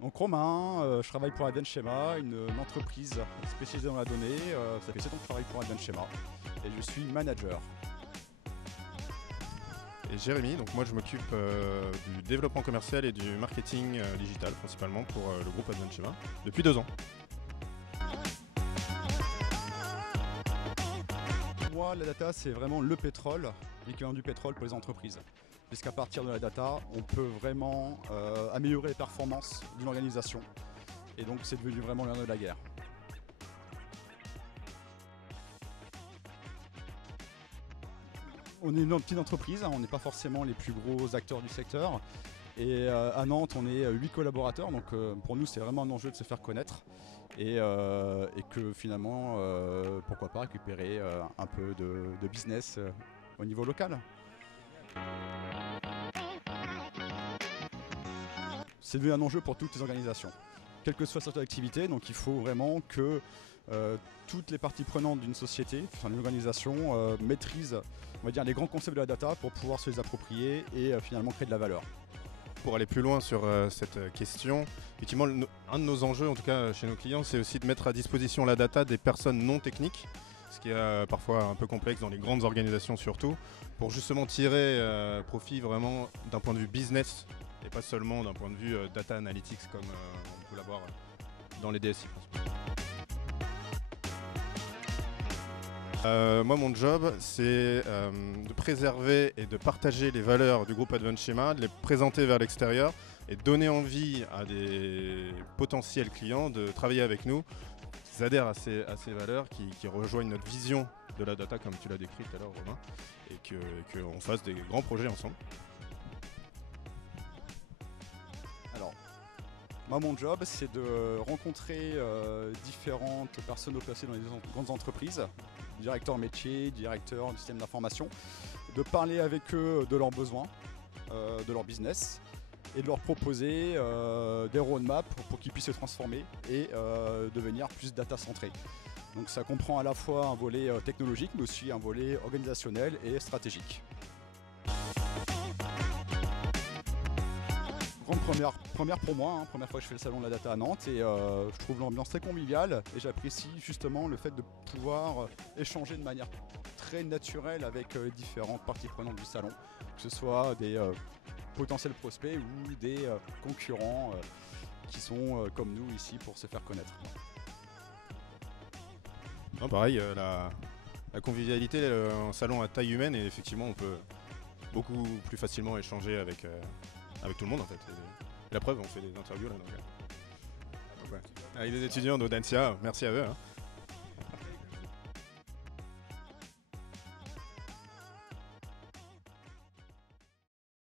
Donc Romain, je travaille pour Advent Schema, une entreprise spécialisée dans la donnée. Ça fait 7 ans que je travaille pour Advent Schema et je suis manager. Et Jérémy, donc moi je m'occupe du développement commercial et du marketing digital principalement pour le groupe Advent Schema depuis 2 ans. Pour moi, la data, c'est vraiment le pétrole, l'équivalent du pétrole pour les entreprises. Puisqu'à partir de la data, on peut vraiment améliorer les performances d'une organisation. Et donc c'est devenu vraiment l'heure de la guerre. On est une petite entreprise, hein, on n'est pas forcément les plus gros acteurs du secteur. Et à Nantes, on est 8 collaborateurs, donc pour nous c'est vraiment un enjeu de se faire connaître et que finalement, pourquoi pas récupérer un peu de business au niveau local. C'est devenu un enjeu pour toutes les organisations, quelle que soit cette activité, donc il faut vraiment que toutes les parties prenantes d'une société, enfin d'une organisation, maîtrisent, on va dire, les grands concepts de la data pour pouvoir se les approprier et finalement créer de la valeur. Pour aller plus loin sur cette question, effectivement, un de nos enjeux, en tout cas chez nos clients, c'est aussi de mettre à disposition la data des personnes non techniques, ce qui est parfois un peu complexe dans les grandes organisations surtout, pour justement tirer profit vraiment d'un point de vue business et pas seulement d'un point de vue data analytics comme on peut l'avoir dans les DSI. Moi, mon job, c'est de préserver et de partager les valeurs du groupe Advent Schema, de les présenter vers l'extérieur et donner envie à des potentiels clients de travailler avec nous, qu'ils adhèrent à ces valeurs, qui rejoignent notre vision de la data, comme tu l'as décrit tout à l'heure, Romain, et qu'on fasse des grands projets ensemble. Alors, moi, mon job, c'est de rencontrer différentes personnes au placées dans les grandes entreprises, directeurs métiers, directeurs du système d'information, de parler avec eux de leurs besoins, de leur business, et de leur proposer des roadmaps pour qu'ils puissent se transformer et devenir plus data-centrés. Donc ça comprend à la fois un volet technologique, mais aussi un volet organisationnel et stratégique. Grande première pour moi, hein, première fois que je fais le salon de la data à Nantes et je trouve l'ambiance très conviviale et j'apprécie justement le fait de pouvoir échanger de manière très naturelle avec différentes parties prenantes du salon, que ce soit des potentiels prospects ou des concurrents qui sont comme nous ici pour se faire connaître. Non, pareil, la convivialité, un salon à taille humaine et effectivement on peut beaucoup plus facilement échanger avec tout le monde en fait. Et la preuve, on fait des interviews là. Donc ouais. Avec des étudiants d'Audencia, merci à eux. Hein.